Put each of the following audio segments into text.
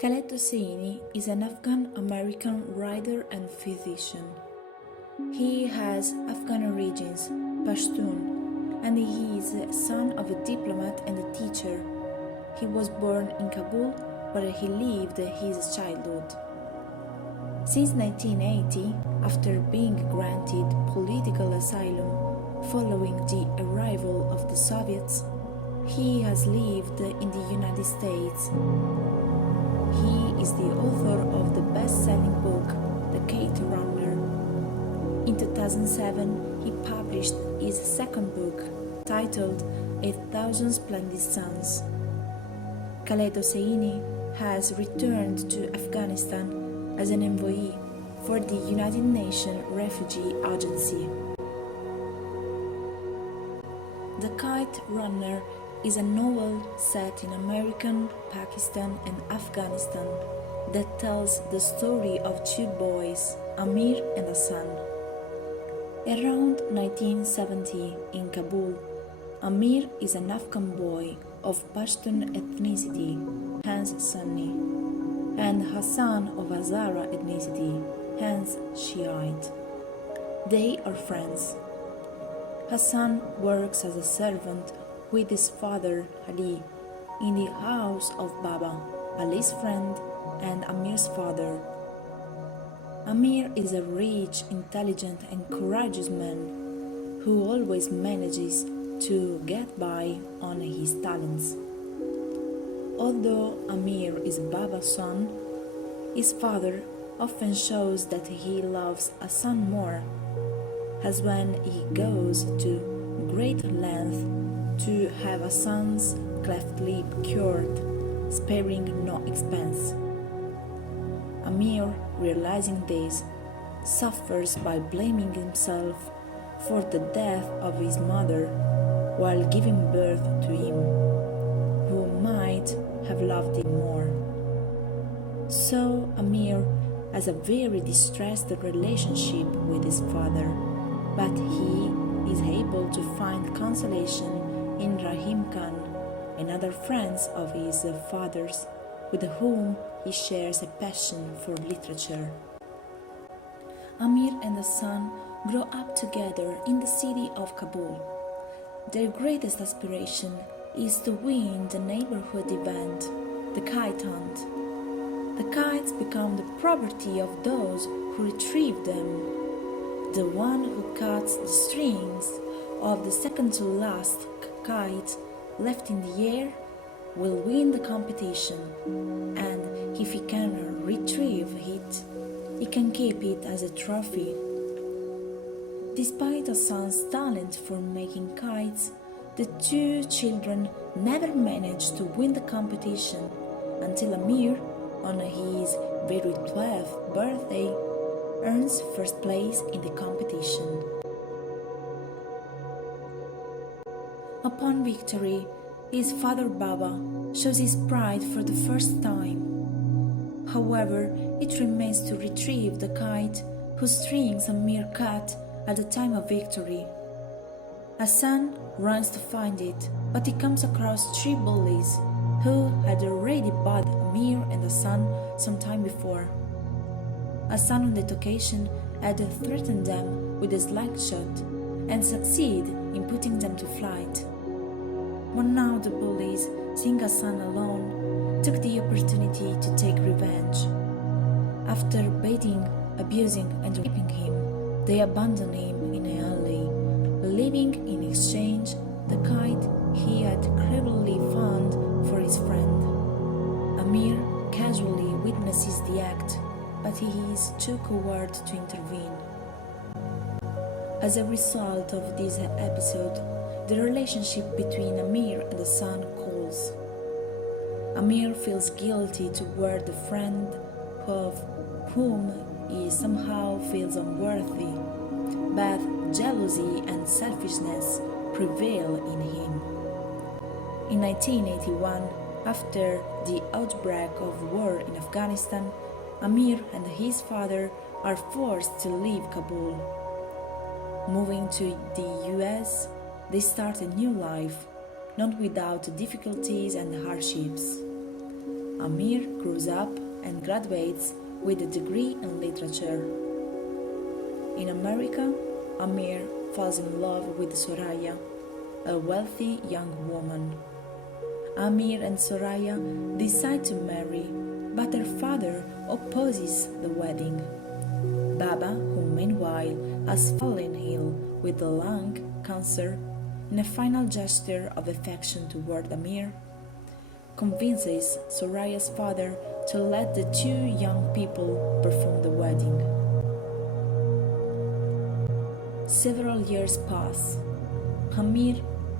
Khaled Hosseini is an Afghan-American writer and physician. He has Afghan origins, Pashtun, and he is the son of a diplomat and a teacher. He was born in Kabul, where he lived his childhood. Since 1980, after being granted political asylum following the arrival of the Soviets, he has lived in the United States. He is the author of the best-selling book, The Kite Runner. In 2007, he published his second book, titled 8,000 Splendid Suns. Khaled Hosseini has returned to Afghanistan as an envoy for the United Nations Refugee Agency. The Kite Runner is a novel set in American, Pakistan and Afghanistan that tells the story of two boys, Amir and Hassan. Around 1970 in Kabul, Amir is an Afghan boy of Pashtun ethnicity, hence Sunni, and Hassan of Hazara ethnicity, hence Shiite. They are friends. Hassan works as a servant with his father Ali in the house of Baba, Ali's friend and Amir's father. Amir is a rich, intelligent and courageous man who always manages to get by on his talents. Although Amir is Baba's son, his father often shows that he loves Hassan more, as when he goes to great length to have Hassan's cleft lip cured, sparing no expense. Amir, realizing this, suffers by blaming himself for the death of his mother while giving birth to him, who might have loved him more. So Amir has a very distressed relationship with his father, but he is able to find consolation in Rahim Khan and other friends of his father's, with whom he shares a passion for literature. Amir and Hassan grow up together in the city of Kabul. Their greatest aspiration is to win the neighborhood event, the kite hunt. The kites become the property of those who retrieve them. The one who cuts the strings of the second to last kite left in the air will win the competition, and if he can retrieve it, he can keep it as a trophy. Despite Hassan's talent for making kites, the two children never managed to win the competition until Amir, on his very 12th birthday, earns first place in the competition. Upon victory, his father Baba shows his pride for the first time. However, it remains to retrieve the kite whose strings Amir cut at the time of victory. Hassan runs to find it, but he comes across three bullies who had already bought Amir and Hassan some time before. Hassan on that occasion had threatened them with a slingshot and succeed in putting them to flight. But now the bullies, seeing Hassan alone, took the opportunity to take revenge. After beating, abusing and raping him, they abandoned him in an alley, leaving in exchange the kite he had cleverly found for his friend. Amir casually witnesses the act, but he is too coward to intervene. As a result of this episode, the relationship between Amir and Hassan cools. Amir feels guilty toward the friend of whom he somehow feels unworthy, but jealousy and selfishness prevail in him. In 1981, After the outbreak of war in Afghanistan, Amir and his father are forced to leave Kabul. Moving to the US, they start a new life, not without difficulties and hardships. Amir grows up and graduates with a degree in literature. In America, Amir falls in love with Soraya, a wealthy young woman. Amir and Soraya decide to marry, but their father opposes the wedding. Baba, who meanwhile has fallen ill with lung cancer, in a final gesture of affection toward Amir, convinces Soraya's father to let the two young people perform the wedding. Several years pass. Amir,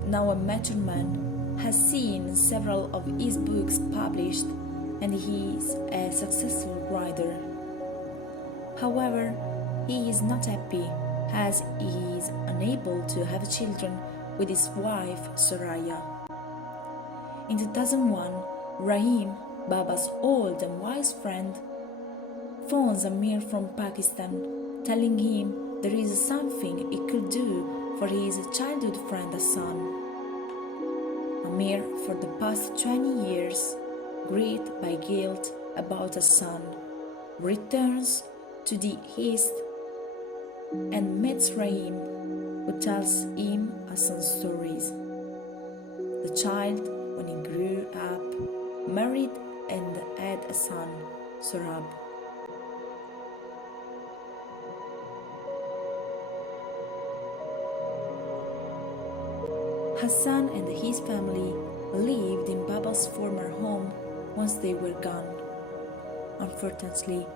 now a mature man, has seen several of his books published and he is a successful writer. However, he is not happy as he is unable to have children with his wife Soraya. In 2001, Rahim, Baba's old and wise friend, phones Amir from Pakistan, telling him there is something he could do for his childhood friend Hassan. Amir, for the past 20 years, gripped by guilt about Hassan, returns to the East and meets Rahim, who tells him Hassan's stories. The child, when he grew up, married and had a son, Sorab. Hassan and his family lived in Baba's former home once they were gone. Unfortunately,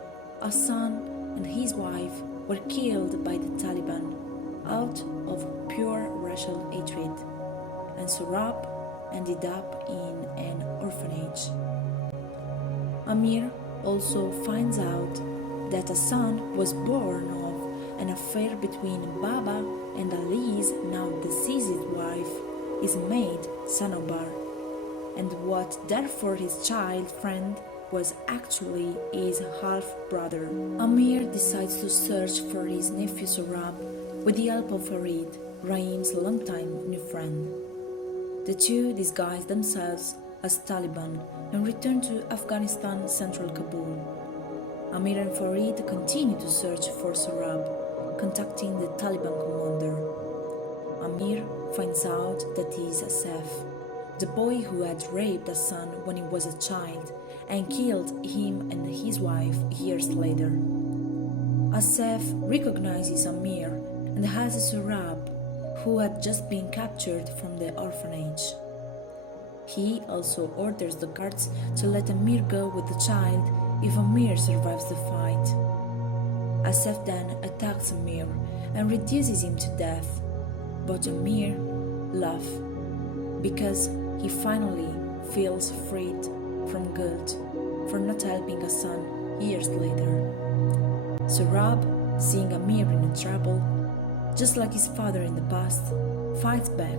Hassan and his wife were killed by the Taliban out of pure racial hatred, and Sorab ended up in an orphanage. Amir also finds out that Hassan was born of an affair between Baba and Ali's now deceased wife, his maid Sanobar, and what therefore his child friend was actually his half-brother. Amir decides to search for his nephew Sorab with the help of Farid, Rahim's longtime new friend. The two disguise themselves as Taliban and return to Afghanistan central Kabul. Amir and Farid continue to search for Sorab, contacting the Taliban commander. Amir finds out that he is Asaf, the boy who had raped Hassan when he was a child and killed him and his wife years later. Asaf recognizes Amir and has Sorab, who had just been captured from the orphanage. He also orders the guards to let Amir go with the child if Amir survives the fight. Asaf then attacks Amir and reduces him to death, but Amir laughs because he finally feels freed from guilt for not helping Hassan years later. Sorab, seeing Amir in trouble, just like his father in the past, fights back,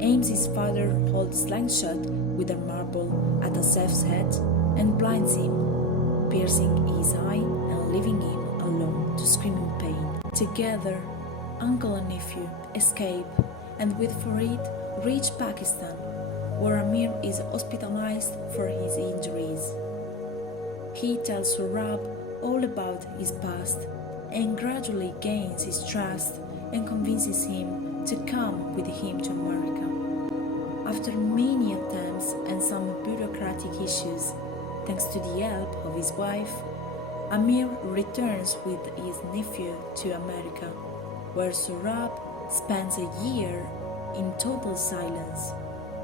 aims his father-hold slingshot with a marble at Asaf's head and blinds him, piercing his eye and leaving him alone to scream in pain. Together, uncle and nephew escape and with Farid reach Pakistan, where Amir is hospitalized for his injuries. He tells Sorab all about his past and gradually gains his trust and convinces him to come with him to America. After many attempts and some bureaucratic issues, thanks to the help of his wife, Amir returns with his nephew to America, where Sorab spends a year in total silence,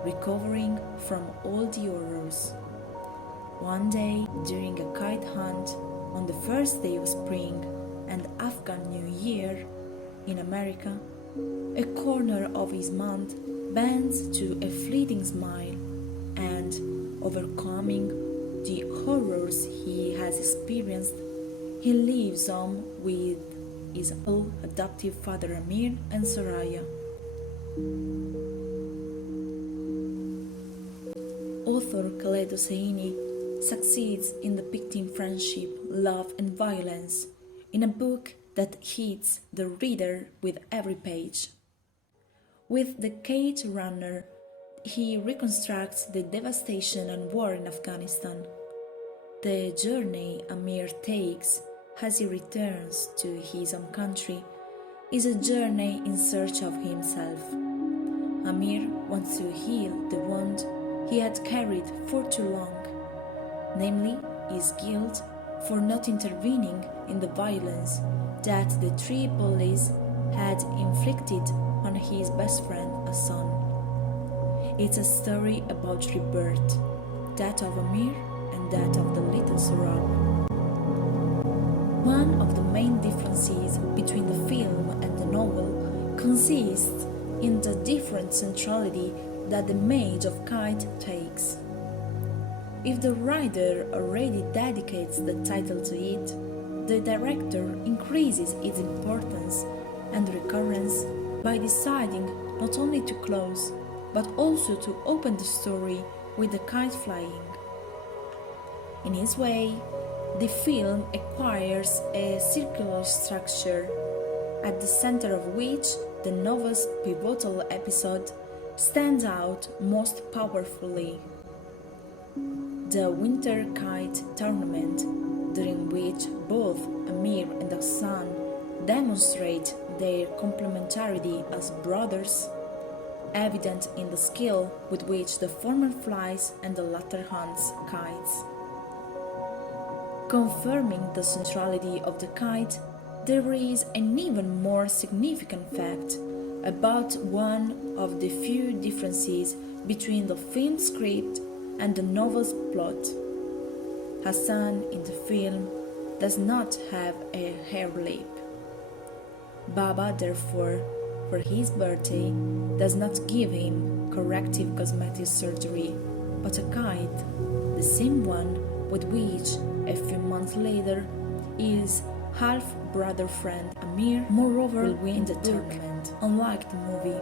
recovering from all the horrors. One day, during a kite hunt, on the first day of spring and Afghan New Year in America, a corner of his mouth bends to a fleeting smile, and, overcoming the horrors he has experienced, he leaves home with his adoptive father Amir and Soraya. author Khaled Hosseini succeeds in depicting friendship, love, and violence in a book that hits the reader with every page. With The Kite Runner, he reconstructs the devastation and war in Afghanistan. The journey Amir takes as he returns to his home country is a journey in search of himself. Amir wants to heal the wound he had carried for too long, namely his guilt for not intervening in the violence that the three bullies had inflicted on his best friend Hassan. It's a story about rebirth, that of Amir and that of the little Sohrab. One of the main differences between the film and the novel consists in the different centrality that the image of Kite takes. If the writer already dedicates the title to it, the director increases its importance and recurrence by deciding not only to close, but also to open the story with the kite flying. In his way, the film acquires a circular structure, at the center of which the novel's pivotal episode stands out most powerfully. The Winter Kite Tournament, during which both Amir and Hassan demonstrate their complementarity as brothers, evident in the skill with which the former flies and the latter hunts kites. Confirming the centrality of the kite, there is an even more significant fact about one of the few differences between the film script and the novel's plot. Hassan in the film does not have a hair lip. Baba, therefore, for his birthday, does not give him corrective cosmetic surgery, but a kite, the same one with which, a few months later, his half-brother friend Amir moreover will win the tournament. Unlike the movie,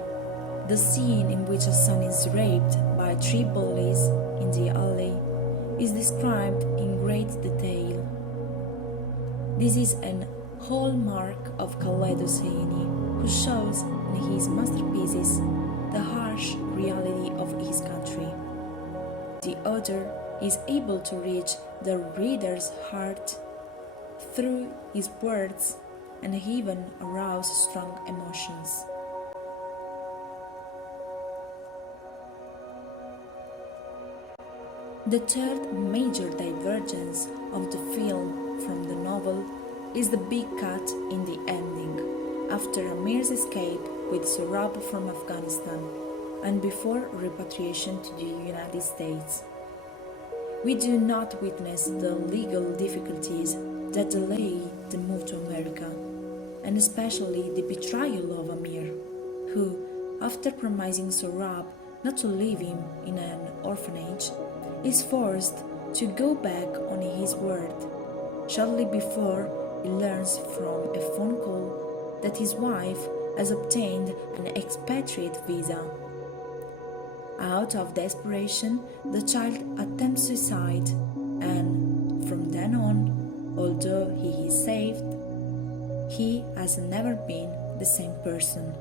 the scene in which Hassan is raped by three bullies in the alley is described in great detail. This is an hallmark of Khaled Hosseini, who shows in his masterpieces the harsh reality of his country. The author is able to reach the reader's heart through his words and even arouse strong emotions. The third major divergence of the film from the novel is the big cut in the ending, after Amir's escape with Sohrab from Afghanistan and before repatriation to the United States. We do not witness the legal difficulties that delay the move to America, and especially the betrayal of Amir, who, after promising Sohrab not to leave him in an orphanage, is forced to go back on his word, shortly before he learns from a phone call that his wife has obtained an expatriate visa. Out of desperation, the child attempts suicide, and from then on, although he is saved, he has never been the same person.